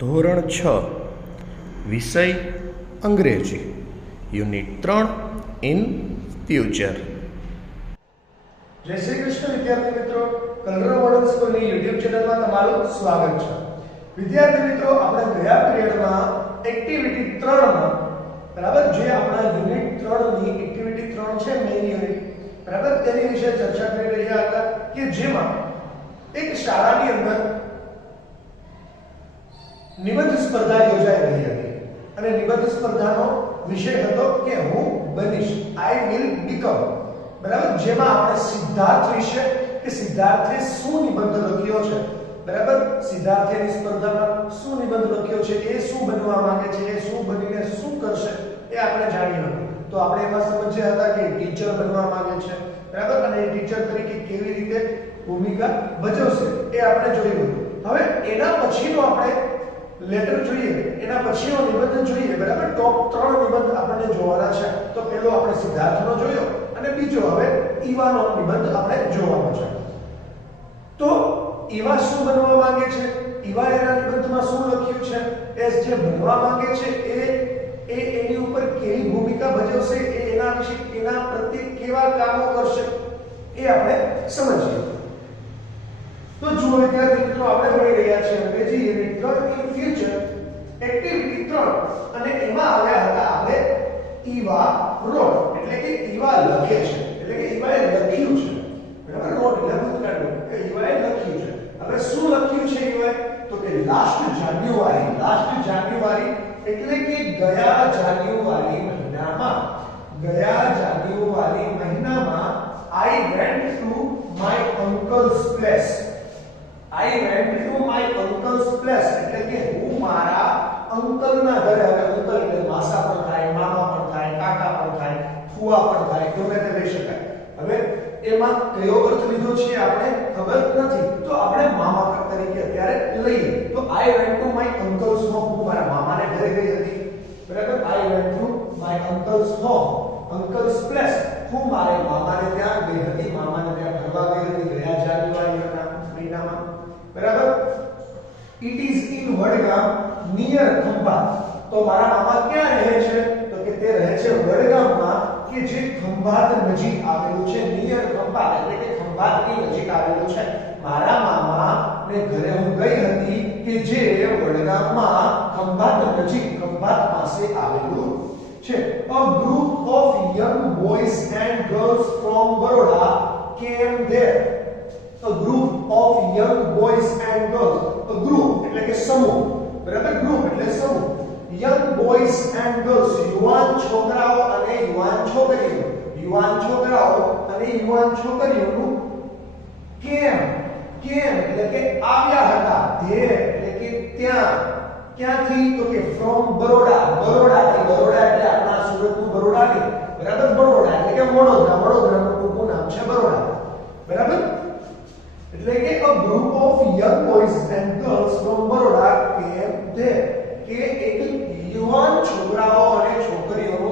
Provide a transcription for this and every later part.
ધોરણ 6 વિષય અંગ્રેજી યુનિટ 3 ઇન ફ્યુચર। જય શ્રી કૃષ્ણ વિદ્યાર્થી મિત્રો, કલરવ મોડલ સ્કૂલની YouTube ચેનલમાં તમારું સ્વાગત છે। વિદ્યાર્થી મિત્રો, આપણે ગયા પિરિયડમાં એક્ટિવિટી 3 માં બરાબર જે આપણા યુનિટ 3 ની એક્ટિવિટી 3 છે મેઇન યુનિટ બરાબર તેની વિશે ચર્ચા કરી રહ્યા હતા કે જેમાં એક શાળાની અંદર નિબંધ સ્પર્ધા યોજાઈ રહી હતી અને નિબંધ સ્પર્ધાનો વિષય હતો કે હું બનીશ, આઈ વિલ બીકમ બરાબર, જેમાં આપણે સિદ્ધાર્થ વિશે કે સિદ્ધાર્થે શું નિબંધ લખ્યો છે બરાબર, સિદ્ધાર્થની સ્પર્ધામાં શું નિબંધ લખ્યો છે, એ શું બનવા માંગે છે, એ શું બનીને શું કરશે એ આપણે જાણ્યું હતું। તો આપણે એમાં સમજ્યા હતા કે ટીચર બનવા માંગે છે બરાબર, અને એ ટીચર તરીકે કેવી રીતે ભૂમિકા ભજવશે એ આપણે જોયું હતું। હવે એના પછીનો આપણે લેટર જોઈએ, એના પછીનો નિબંધ જોઈએ બરાબર, ટોપ 3 નિબંધ આપણને જોવાના છે। તો પહેલો આપણે સિદ્ધાર્થનો જોયો અને બીજો હવે ઈવાનો નિબંધ આપણે જોવાનો છે। તો ઈવા શું બનવા માંગે છે, ઈવા એના નિબંધમાં શું લખ્યું છે, એ જે બનવા માંગે છે એ એની ઉપર કેવી ભૂમિકા ભજવશે, એ એના વિશે એના પ્રત્યે કેવા કામો કરશે એ આપણે સમજીએ। તો જુઓ વિદ્યાર્થી મિત્રો, આપણે ભણી રહ્યા છીએ અંગ્રેજી યુનિટ 3 ઇન ફ્યુચર એક્ટિવિટી 3 અને એમાં આવ્યા હતા આપણે ઈવા રોટ, એટલે કે ઈવા લખે છે, એટલે કે ઈવાએ લખ્યું છે બરાબર, રોટ એટલે ભૂતકાળનું કે ઈવાએ લખ્યું છે। હવે શું લખ્યું છે ઈવાએ, તો કે લાસ્ટ જાન્યુઆરી એટલે કે ગયા જાન્યુઆરી મહિનામાં I went to my uncle's place એટલે કે હું મારા અંકલના ઘરે, હવે અંકલ એટલે માસા પણ થાય, મામા પણ થાય, કાકા પણ થાય, ફુવા પણ થાય, ગમે તે લઈ શકાય। હવે એમાં કયો અર્થ લીધો છે આપણે ખબર નથી, તો આપણે મામા તરીકે અત્યારે લઈએ। તો I went to my uncle's home, હું મારા મામાને ઘરે ગઈ હતી બરાબર, I went to my uncle's home, uncle's place, હું મારા મામાને ત્યાં ગઈ હતી, મામાને ત્યાં ફરવા ગઈ હતી ગયા જાન્યુઆરીના મહિનામાં બરાબર। It is in Vadgam near Khambhat, તો મારા મામા ક્યાં રહે છે, તો કે તે રહે છે વડગામમાં કે જે ખંભાત નજીક આવેલું છે, near ખંભાત એટલે કે ખંભાતની નજીક આવેલું છે। મારા મામા ને ઘરે હું ગઈ હતી કે જે વડગામમાં ખંભાત નજીક, ખંભાત પાસે આવેલું છે। A group of young boys and girls from Baroda came there. A group of young boys and girls, a group એટલે કે સમૂહ બરાબર, group એટલે સમૂહ, young boys and girls યુવાન છોકરાઓ અને યુવાન છોકરીઓનું કેમ એટલે કે આવ્યા હતા, there એટલે કે ત્યાં, ક્યાંથી, તો કે from બરોડાથી, બરોડા એટલે આપણા સુરતનું બરોડા નહીં બરાબર, બરોડા એટલે કે વડોદરાનું ટૂંકું નામ છે બરોડા બરાબર, એટલે કે a group of young boys and girls from Baroda came there, કે એક યુવાન છોકરાઓ અને છોકરીઓનો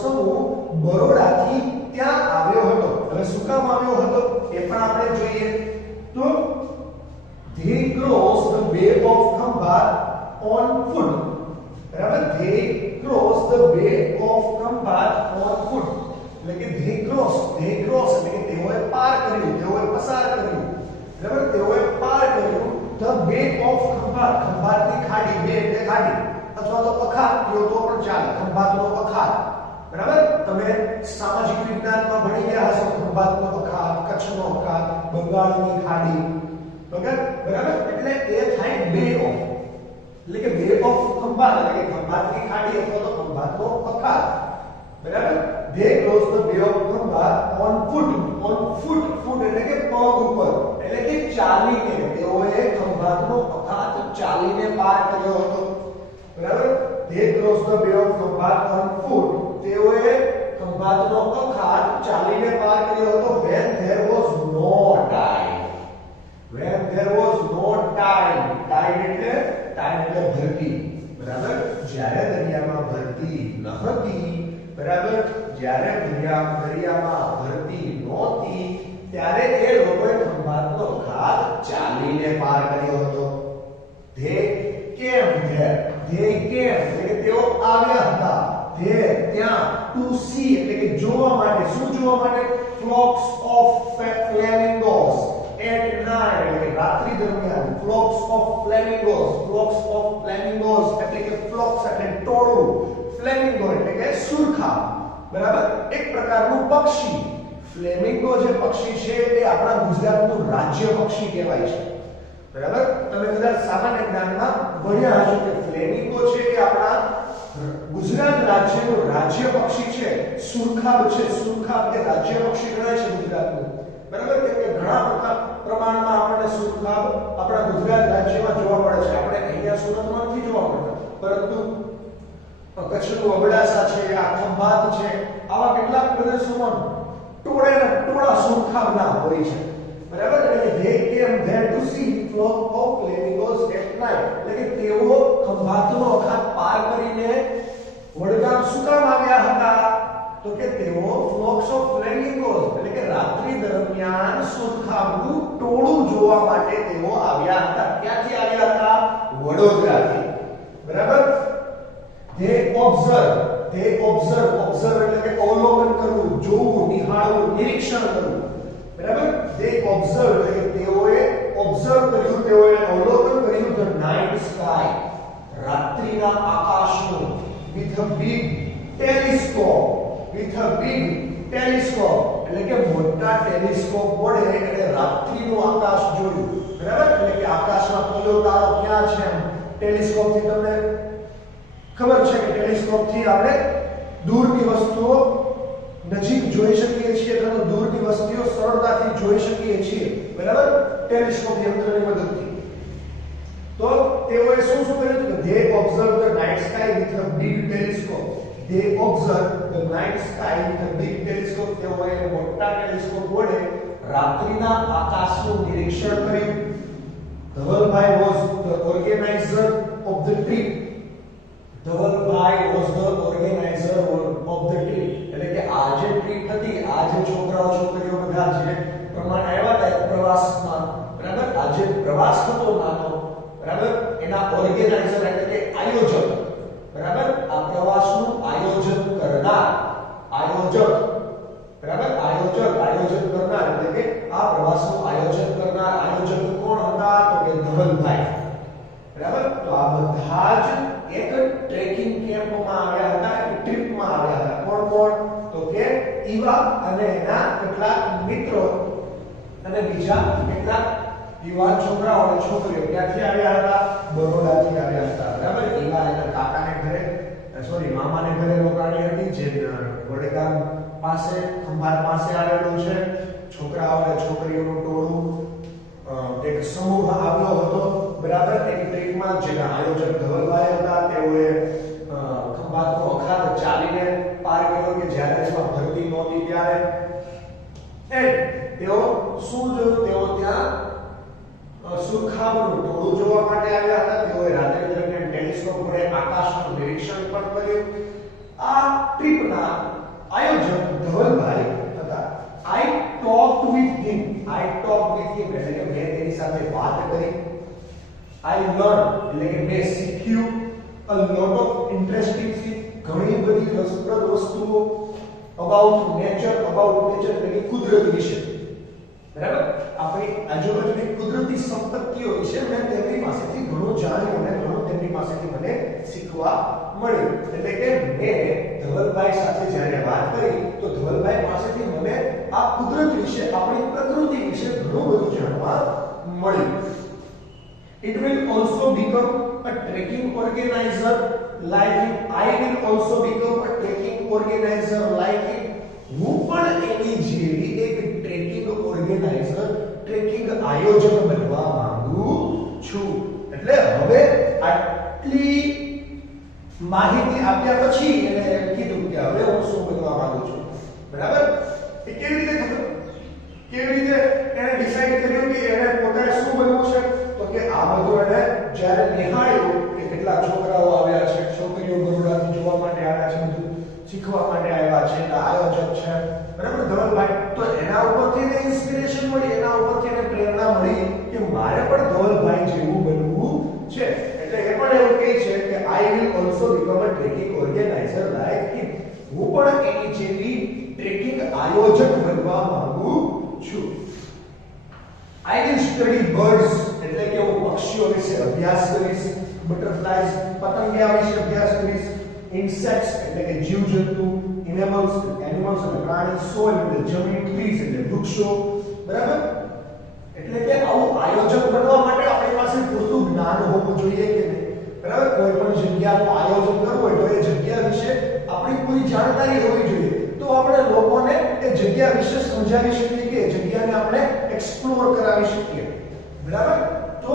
સમૂહ બરોડાથી ત્યાં આવ્યો હતો। હવે શું કામ આવ્યો હતો એ પણ આપણે જોઈએ। તો they crossed the bay of Khambat on foot બરાબર, they crossed the bay of Khambat on foot એટલે કે they cross એટલે કે તેઓએ પાર કર્યું, તેઓએ પસાર કર્યું બરાબર, તેઓએ પાર કર્યું the bay of Khambat, ખંભાતની ખાડી, બે એટલે ખાડી અથવા તો અખાત કયો તો પણ ચાલે, ખંભાતનો અખાત બરાબર, તમે સામાજિક વિજ્ઞાનમાં ભણી ગયા હશો, ખંભાતનો અખાત, કચ્છનો અખાત, બંગાળની ખાડી બરાબર, એટલે એ થાય બે ઓફ એટલે કે બે ઓફ ખંભાત એટલે કે ખંભાતની ખાડી અથવા તો ખંભાતનો અખાત બરાબર। they crossed the bay of Khambat on foot એટલે કે પગ ઉપર એટલે કે ચાલીને, તેઓએ ખંભાતનો અખાત ચાલીને પાર કર્યો હતો બરાબર। they crossed the bay of Khambat on foot, તેઓએ ખંભાતનો અખાત ચાલીને પાર કર્યો હતો when there was no tide એટલે ભરતી બરાબર, જ્યારે દરિયામાં ભરતી ન હતી બરાબર, જ્યારે દરિયામાં ભરતી નહોતી ત્યારે એ લોકોએ ખંભાતનો અખાત ચાલીને પાર કર્યો હતો। they came there. They came એટલે કે તેઓ આવ્યા હતા. there ત્યાં to see એટલે કે જોવા માટે. શું જોવા માટે? flocks of flamingos at night એટલે કે રાત્રિ દરમિયાન. flocks of flamingos. flocks of flamingos એટલે કે flocks એટલે ટોળું. flamingo એટલે કે સુરખાબ. બરાબર? એક પ્રકારનું પક્ષી. ફ્લેમિંગો જે પક્ષી છે એ આપણા ગુજરાતનું રાજ્ય પક્ષી કહેવાય છે. બરાબર? તમે કદાચ સામાન્ય જ્ઞાનમાં ભણ્યા હશો કે ફ્લેમિંગો છે એ આપણા ગુજરાત રાજ્યનું રાજ્ય પક્ષી છે. સુરખાબ છે. સુરખાબ એ રાજ્ય પક્ષી ગણાય છે ગુજરાતનું. બરાબર? કેમ કે ઘણા પ્રમાણમાં આપણને સુરખાબ આપણા ગુજરાત રાજ્યમાં જોવા મળે છે. આપણે અહીંયા સુરતમાં નથી જોવા મળતા, પરંતુ કચ્છનું અબડાસા છે, આ ખંભાત છે, આવા કેટલાક પ્રદેશોમાં ટોળા સુરખાબના હોય છે. બરાબર? એટલે they came there to see flock of flamingos at night. એટલે કે તેઓ ખંભાતનો અખાત પાર કરીને વડગામ શું કામ આવ્યા હતા? તો કે તેઓ flocks of flamingos એટલે કે રાત્રિ દરમિયાન સુરખાબનું ટોળું જોવા માટે તેઓ આવ્યા હતા. ક્યાંથી આવ્યા હતા? વડોદરાથી. બરાબર? they observe એટલે કે અવલોકન કરવું, જોવું, નિહાળવું, નિરીક્ષણ કરવું. બરાબર? they observe એટલે કે તેઓએ observe કર્યું, તેઓએ અવલોકન કર્યું the night sky રાત્રિના આકાશનું with a big telescope એટલે કે મોટા ટેલિસ્કોપ વડે એટલે રાત્રિનું આકાશ જોયું. બરાબર? એટલે કે આકાશમાં કયો તારો ક્યાં છે ટેલિસ્કોપ થી તમને ખબર છે કે ટેલિસ્કોપ થી આપણે દૂરની વસ્તુઓ નજીક જોઈ શકીએ છીએ, અથવા દૂરની વસ્તુઓ સરળતાથી જોઈ શકીએ છીએ. બરાબર? ટેલિસ્કોપ યંત્રની મદદથી. તો તેઓએ શું કર્યું કે they observed the night sky with a big telescope. they observed the night sky with a big telescope. તેઓએ મોટા ટેલિસ્કોપ વડે રાત્રિના આકાશનું નિરીક્ષણ કર્યું. Dhavalbhai was the organizer of the trip. Dhavalbhai was the organizer of the trip. એટલે કે આ જે ટ્રીપ હતી, આ જે છોકરાઓ છોકરીઓ બધા જે પ્રમાણે આવ્યા હતા પ્રવાસમાં, બરાબર? આ જે પ્રવાસ હતો નાનો, બરાબર, એના ઓર્ગેનાઇઝર એટલે કે આયોજક. બરાબર? આ પ્રવાસનું આયોજન કરનાર આયોજક. બરાબર? આયોજન કરનાર એટલે કે આ પ્રવાસનું આયોજન કરનાર આયોજક કોણ હતા? તો કે ધવલભાઈ. બરાબર? તો આ બધા જ એક ટ્રેકિંગ કેમ્પમાં આવ્યા હતા, એક ટ્રીપમાં આવ્યા હતા. કોણ? તો કે ઈવા અને એના કેટલાક મિત્રો અને બીજા કેટલાક યુવાન છોકરાઓ અને છોકરીઓ ક્યાંથી આવ્યા હતા? બરોડાથી આવ્યા હતા. બરાબર? ઈવા એના કાકાને ઘરે મામાને ઘરે રોકાણી હતી, જે વડગામ પાસે ખંભાત પાસે આવેલું છે. છોકરાઓ અને છોકરીઓનું ટોળું એક સમૂહ આવ્યો હતો. બરાબર? એક ટ્રીપમાં જેના આયોજક ધવલભાઈ હતા. તેઓએ ખંભાતનો અખાત ચાલીને પાર કર્યો કે જ્યારે એમાં ભરતી નહોતી ત્યારે. તેઓ શું જોયું? તેઓ ત્યાં સુરખાબનું ટોળું જોવા માટે આવ્યા હતા. તેઓએ રાત્રિ દરમિયાન ટેલિસ્કોપ વડે આકાશનું નિરીક્ષણ પણ કર્યું. આ ટ્રીપના આયોજક ધવલભાઈ હતા. I talked with him એટલે કે મેં તેની સાથે વાત કરી. I learned એટલે કે મેં શીખ્યું a lot of interesting things, ઘણી બધી રસપ્રદ વસ્તુઓ about nature એટલે કે કુદરત વિશે. બરાબર? આપણી આજુબાજુની કુદરતી સંપત્તિઓ વિશે મેં તેમની પાસેથી ઘણું જાણ્યું અને ઘણું તેમની પાસેથી મને શીખવા મળ્યું. એટલે કે મેં ધવલભાઈ સાથે જ્યારે વાત કરી તો ધવલભાઈ પાસેથી મને આ કુદરત વિશે, આપણી પ્રકૃતિ વિશે ઘણું બધું જાણવા મળ્યું. It will also become a trekking organizer like him. I will also become a trekking organizer like him. હું પણ એની જેવી એક ટ્રેકિંગ ઓર્ગેનાઇઝર, ટ્રેકિંગ આયોજક બનવા માંગુ છું. એટલે હવે આટલી માહિતી આપ્યા પછી એને કીધું કે હવે હું શું બનવા માંગુ છું. બરાબર? એ કેવી રીતે થયું? કેવી રીતે એને ડિસાઈડ કર્યું કે એને પોતાને શું બનવું છે? તો કે આ બધું એને જ્યારે નિહાળ્યું કે કેટલા છોકરાઓ આવ્યા છે, છોકરીઓ બરોડાથી જોવા માટે આવ્યા છે, બધું શીખવા માટે આવ્યા છે, આયોજક છે. બરાબર? ધવલભાઈ, તો એના ઉપરથી એને ઇન્સ્પિરેશન મળી, એના ઉપરથી એને પ્રેરણા મળી કે મારે પણ ધવલભાઈ જેવું બનવું છે એટલે એ પણ એવું કહે છે કે I will also become a trekking organizer like him. હું પણ એની જેવી ટ્રેકિંગ આયોજક બનવા માંગુ છું. I will study birds એટલે કે હું પક્ષીઓ વિશે અભ્યાસ કરીશ, બટરફ્લાઇઝ પતંગિયા વિશે અભ્યાસ કરીશ, insects એટલે કે જીવજંતુ, animals એટલે પ્રાણી, soil એટલે જમીન, trees એટલે વૃક્ષો. બરાબર? એટલે કે આવું આયોજક બનવા માટે આપણી પાસે પૂરતું જ્ઞાન હોવું જોઈએ કે નહીં. બરાબર? કોઈ પણ જગ્યાનું આયોજન કરવું હોય તો એ જગ્યા વિશે આપણી પૂરી જાણકારી હોવી જોઈએ. તો આપણે લોકોને એ જગ્યા વિશે સમજાવી શકીએ કે જગ્યાને આપણે એક્સપ્લોર કરાવી શકીએ. બરાબર? તો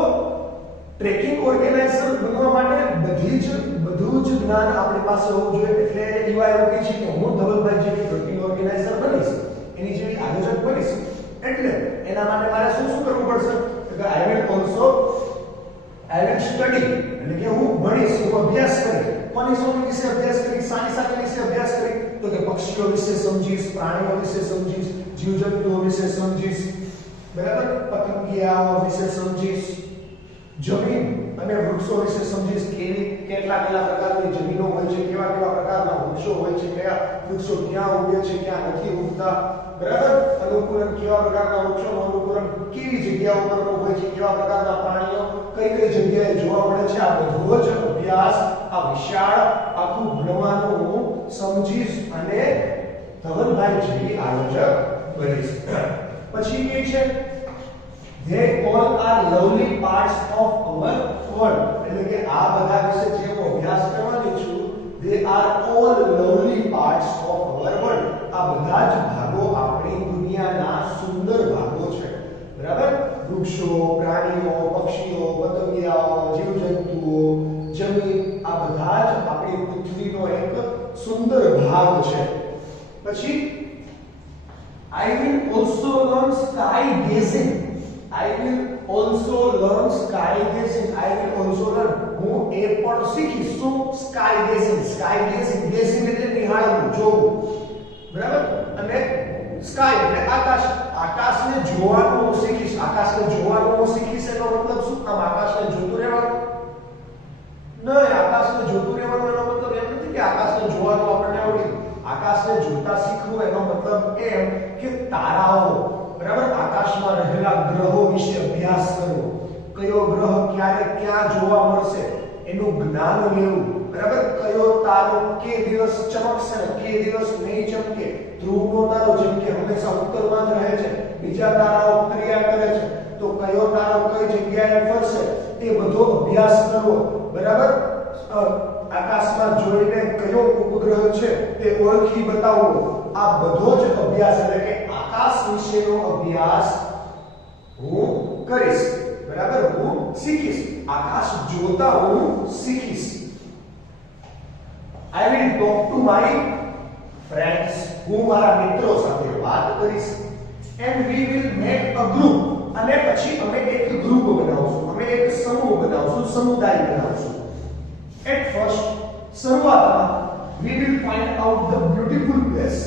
ટ્રેકિંગ ઓર્ગેનાઇઝર બનવા માટે બધું જ જ્ઞાન આપણી પાસે હોવું જોઈએ. એટલે યુવા એવું કહે છે કે હું ધવલભાઈ જેવી ટ્રેકિંગ ઓર્ગેનાઇઝર બનીશ, એની જેવી આયોજક બનીશ. એટલે એના માટે મારે શું કરવું પડશે? કે I will study એટલે કે હું ભણીશ, હું અભ્યાસ કરીશ. કોની વિશે અભ્યાસ કરીશ? શાની વિશે અભ્યાસ કરીશ? તો કે પક્ષીઓ વિશે સમજીશ, પ્રાણીઓ વિશે સમજીશ, જીવજંતુઓ વિશે સમજીશ. બરાબર? પતંગિયાઓ વિશે સમજીશ, જમીન અને વૃક્ષો વિશે સમજીશ. કેટલા પ્રકારની જમીનો હોય છે, કેવા પ્રકારના વૃક્ષો હોય છે, કયા વૃક્ષો ક્યાં ઉગે છે, ક્યાં નથી ઉગતા. બરાબર? અનુકૂલન કેવા પ્રકારના વૃક્ષોનું અનુકૂલન કેવી જગ્યાઓ પર હોય છે, કેવા પ્રકારના પ્રાણીઓ કઈ જગ્યાએ જોવા મળે છે. આ બધો જ અભ્યાસ આ વિશાળ આખું ભણવાનું હું સમજીશ અને ધવલભાઈ જેવી આયોજક બનીશ. પછી કે છે they all are lovely parts of our world એટલે કે આ બધા વિશે જે હું અભ્યાસ કરવાની છું, they are all lovely parts of our world. આ બધા જ ભાગો આપણી દુનિયાના સુંદર ભાગો છે. બરાબર? વૃક્ષો, પ્રાણીઓ, પક્ષીઓ, પતંગિયાઓ, જીવજંતુઓ, જમીન આ બધા જ આપણી પૃથ્વીનો એક સુંદર ભાગ છે. પછી I will also learn sky gazing. I will also learn sky gazing. I will also learn હું એ પણ શીખીશ. શું? sky gazing. gazing એટલે નિહાળવું, જોવું. બરાબર? અને sky એટલે આકાશને જોવાનું હું શીખીશ. આકાશને જોવાનું હું શીખીશ એનો મતલબ શું? આમ આકાશને જોતું રહેવાનું? નહીં, આકાશને જોતું રહેવાનું એનો મતલબ એમ નથી કે આકાશને જોવાનું આપણને આવડે. આકાશને જોતા શીખવું એનો મતલબ એમ કે તારાઓ, બરાબર, આકાશમાં રહેલા ગ્રહો વિશે અભ્યાસ કરવો. કયો ગ્રહ ક્યારે ક્યાં જોવા મળશે એનું જ્ઞાન લેવું. બરાબર? કયો તારો કે દિવસ ચમકશે ને કે દિવસ નહીં ચમકે. ધ્રુવનો તારો જેમ કે હંમેશા ઉત્તરમાં જ રહે છે, બીજા તારાઓ ક્રિયા કરે છે, તો કયો તારો કઈ જગ્યાએ ફરશે એ બધો અભ્યાસ કરવો. બરાબર? આકાશમાં જોઈને કયો ઉપગ્રહ છે તે ઓળખી બતાવવો. આ બધો જ અભ્યાસ એટલે કે આકાશ વિશેનો અભ્યાસ હું કરીશ. બરાબર? હું શીખીશ. આકાશ જોતા હું શીખીશ. I will talk to my friends. હું મારા મિત્રો સાથે વાત કરીશ. And we will make a group. અને પછી અમે એક ગ્રુપ બનાવશું, અમે એક સમૂહ બનાવશું, સમુદાય બનાવશું. At first, શરૂઆતમાં we will find out the beautiful place.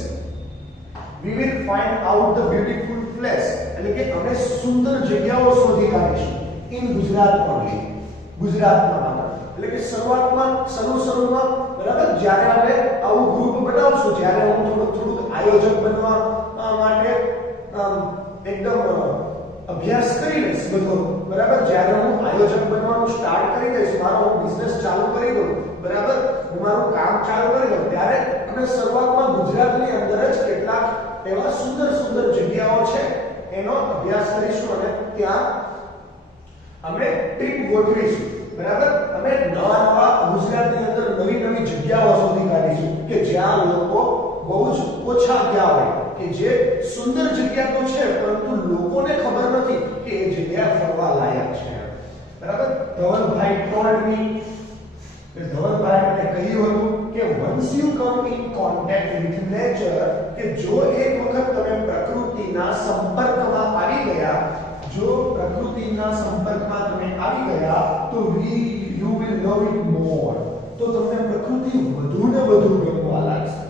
We will find out the beautiful place એટલે કે અમે સુંદર જગ્યાઓ શોધી કાઢીશું. In Gujarat only. ગુજરાતમાં માત્ર. એટલે કે શરૂઆતમાં બરાબર, જ્યારે આપણે આવું ગ્રુપ બનાવશું, જ્યારે હું થોડુંક આયોજક બનવા માટે એકદમ અભ્યાસ કરી લઈશ બધો. બરાબર? જ્યારે હું આયોજક બનવાનું સ્ટાર્ટ કરી દઈશ, મારો બિઝનેસ ચાલુ કરી દઉં, બરાબર, હું મારું કામ ચાલુ કરી દઉં, ત્યારે અમે શરૂઆતમાં ગુજરાતની અંદર જ કેટલાક એવા સુંદર જગ્યાઓ છે એનો અભ્યાસ કરીશું અને ત્યાં અમે ટ્રીપ ગોઠવીશું. બરાબર? અમે નવા ગુજરાતની અંદર નવી જગ્યાઓ શોધી કાઢીશું કે જ્યાં લોકો બહુ જ ઓછા ગયા હોય, કે જે સુંદર જગ્યા તો છે પરંતુ લોકોને ખબર નથી કે એ જગ્યા ફરવા લાયક છે. બરાબર? ધવલભાઈ told me કે ધવલભાઈ મને કહ્યું હતું કે once you come in contact with nature, કે જો એક વખત તમે પ્રકૃતિના સંપર્કમાં આવી ગયા, જો પ્રકૃતિના સંપર્કમાં તમે આવી ગયા તો you will love it more. તો તમને પ્રકૃતિ વધુ ને વધુ ગમવા લાગશે.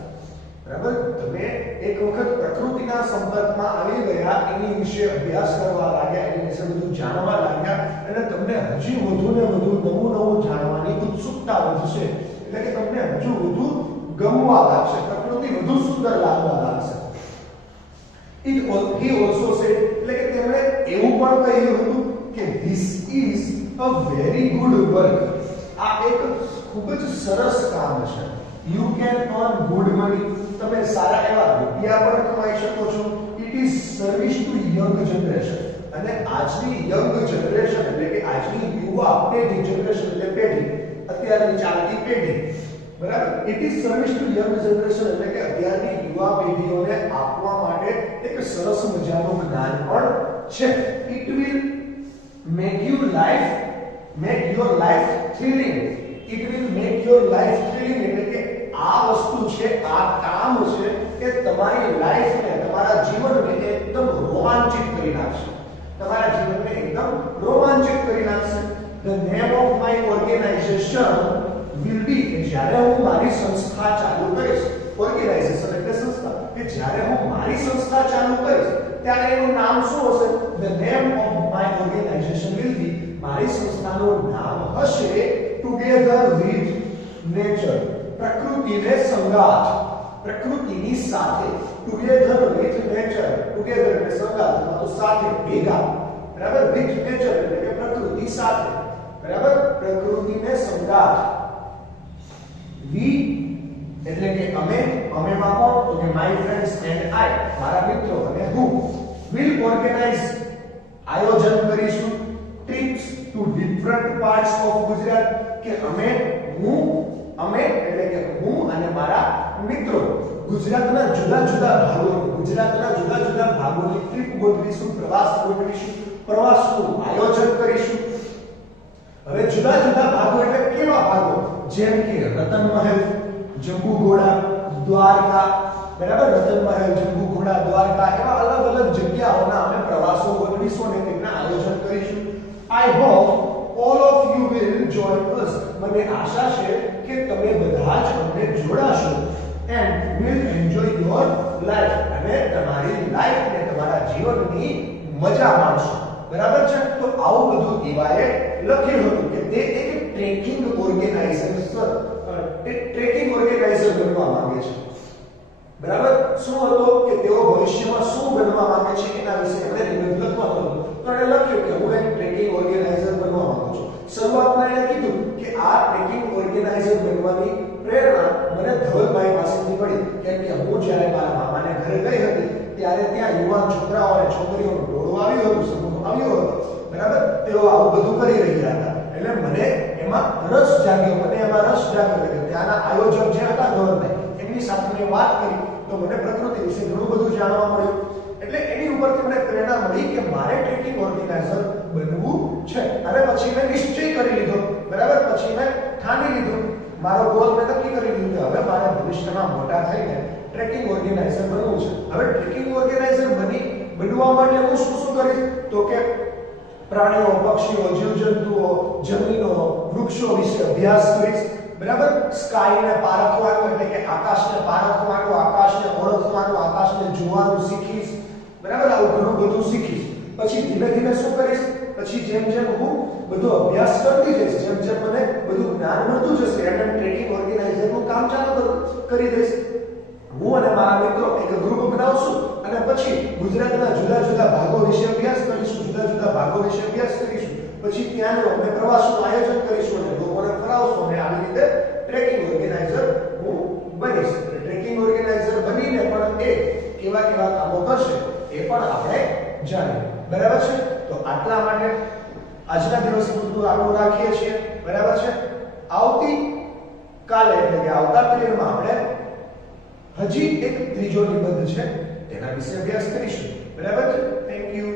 બરાબર? તમે એક વખત પ્રકૃતિના સંપર્કમાં આવી ગયા, એની વિશે અભ્યાસ કરવા લાગ્યા, એની વિશે બધું જાણવા લાગ્યા અને તમને હજી વધુ ને વધુ નવું જાણવાની ઉત્સુકતા વધશે, એટલે કે તમને હજુ વધુ ગમવા લાગશે, પ્રકૃતિ વધુ સુંદર લાગવા લાગશે. he also said, એટલે કે તેમણે એવું પણ કહ્યું હતું કે this is a very good work. આ એક ખૂબ જ સરસ કામ છે. you can earn good money. તમે સારા એવા રૂપિયા પણ કમાઈ શકો છો. it is service to young generation. અને આજની યંગ જનરેશન એટલે કે આજની યુવા પેઢી, જનરેશન એટલે પેઢી, અત્યારની ચાલતી પેઢી, બરાબર. It is service two young generation એટલે કે અત્યારની યુવા પેઢીઓને આપવા માટે એક સરસ મજાનું જ્ઞાન પણ છે. It will make your life thrilling. It will make your life thrilling એટલે કે આ વસ્તુ છે, આ કામ છે કે તમારી લાઈફને, તમારા જીવનને એકદમ રોમાંચિત કરી નાખશે. તમારા જીવનને એકદમ રોમાંચિત કરી નાખશે. The name of my organization will be, જ્યારે હું મારી સંસ્થા ચાલુ કરીશ, ઓર્ગેનાઇઝેશન એટલે સંસ્થા, કે જ્યારે હું મારી સંસ્થા ચાલુ કરીશ ત્યારે એનું નામ શું હશે? The name of my organization will be, મારી સંસ્થાનું નામ હશે Together with Nature. પ્રકૃતિને સંગાથ, પ્રકૃતિની સાથે. Together with Nature. Together એટલે સંગાથ અથવા તો સાથે, ભેગા, બરાબર. with nature એટલે કે પ્રકૃતિ સાથે, બરાબર. પ્રકૃતિને સંગાથ. we એટલે કે અમેમાં કોણ? તો કે my friends and I, મારા મિત્રો અને હું. will organize, આયોજન કરીશું. trips to different parts of Gujarat, કે અમે એટલે કે હું અને મારા મિત્રો ગુજરાતના જુદા જુદા ભાગોની ટ્રીપ ગોઠવીશું, પ્રવાસ ગોઠવીશું, પ્રવાસનું આયોજન કરીશું. હવે જુદા જુદા ભાગો એટલે કેવા ભાગો? જેમ કે રતન મહેલ, જંબુ ઘોડા, દ્વારકા, બરાબર. રતન મહેલ, જંબુ ઘોડા, દ્વારકા એવા અલગ અલગ જગ્યાઓના અમે પ્રવાસો ગોઠવીશું અને તેમના આયોજન કરીશું. I hope all of you will join us. મને આશા છે કે તમે બધા જ અમને જોડાશો and will enjoy your life. અને તમારી લાઈફ ને તમારા જીવનની મજા માણશો, બરાબર છે. તો આવું બધું એવાએ લખ્યું હતું કે તે એક ટ્રેકિંગ ઓર્ગેનાઇઝર બનવા માંગે છે, બરાબર. શું હતો કે તેઓ ભવિષ્યમાં શું બનવા માંગે છે એના વિશે એમણે નિબંધ લખવાનો હતો. તો એણે લખ્યું કે હું એક ટ્રેકિંગ ઓર્ગેનાઇઝર બનવા માંગુ છું. શરૂઆતમાં એણે કીધું કે આ ટ્રેકિંગ ઓર્ગેનાઇઝર બનવાની પ્રેરણા મને ધવલભાઈ પાસેથી મળી, કેમ કે હું જ્યારે મારા મામાને ઘરે ગઈ હતી ત્યારે ત્યાં યુવાન છોકરાઓ અને છોકરીઓનું ટોળું આવ્યું હતું, સમૂહ આવ્યો હતો, બરાબર. તેઓ આવું બધું કરી રહ્યા હતા, એટલે મને એમાં રસ જાગ્યો કે ત્યાંના આયોજક જે હતા ધવલભાઈ, એમની સાથે મેં વાત કરી તો મને પ્રકૃતિ વિશે ઘણું બધું જાણવા મળ્યું. એટલે એની ઉપરથી મને પ્રેરણા મળી કે મારે ટ્રેકિંગ ઓર્ગેનાઇઝર બનવું છે. અને પછી મેં નિશ્ચય કરી લીધો, બરાબર. પછી મેં ઠાની લીધું, મારો ગોલ મેં નક્કી કરી લીધું કે હવે મારે ભવિષ્યમાં મોટા થઈને ટ્રેકિંગ ઓર્ગેનાઇઝર બનવું છે. હવે ટ્રેકિંગ ઓર્ગેનાઇઝર બનવા માટે હું શું કરીશ? તો કે પ્રાણીઓ, પક્ષીઓ, જીવજંતુઓ, જમીનો, વૃક્ષો વિશે અભ્યાસ કરીશ, બરાબર. સ્કાયને પારખવાનું એટલે કે આકાશને પારખવાનું, આકાશને ઓળખવાનું, આકાશને જોવાનું શીખીશ, બરાબર. આવું ઘણું બધું શીખીશ. પછી ધીમે ધીમે શું કરીશ? પછી જેમ જેમ હું બધો અભ્યાસ કરતી જઈશ, જેમ જેમ મને બધું જ્ઞાન મળતું જશે, એમ ટ્રેકિંગ ઓર્ગેનાઇઝરનું કામ ચાલુ કરી દઈશ. હું અને મારા મિત્રો એક ગ્રુપ બનાવશું અને પછી ગુજરાતના જુદા જુદા ભાગો વિશે અભ્યાસ કરીશું, પછી ત્યાંનો અમે પ્રવાસનું આયોજન કરીશું અને લોકોને ફરાવશું અને આવી રીતે ટ્રેકિંગ ઓર્ગેનાઇઝર હું બનીશ. ટ્રેકિંગ ઓર્ગેનાઇઝર બનીને પણ એ કેવા કામો કરશે એ પણ આપણે જાણીએ, બરાબર છે. તો આટલા માટે આજના દિવસ પૂરતું આપણે રાખીએ છીએ, બરાબર છે. આવતી કાલે એટલે કે આવતા પીરિયડમાં આપણે હજી એક ત્રીજો નિબંધ છે તેના વિશે અભ્યાસ કરીશું, બરાબર છે. Thank you.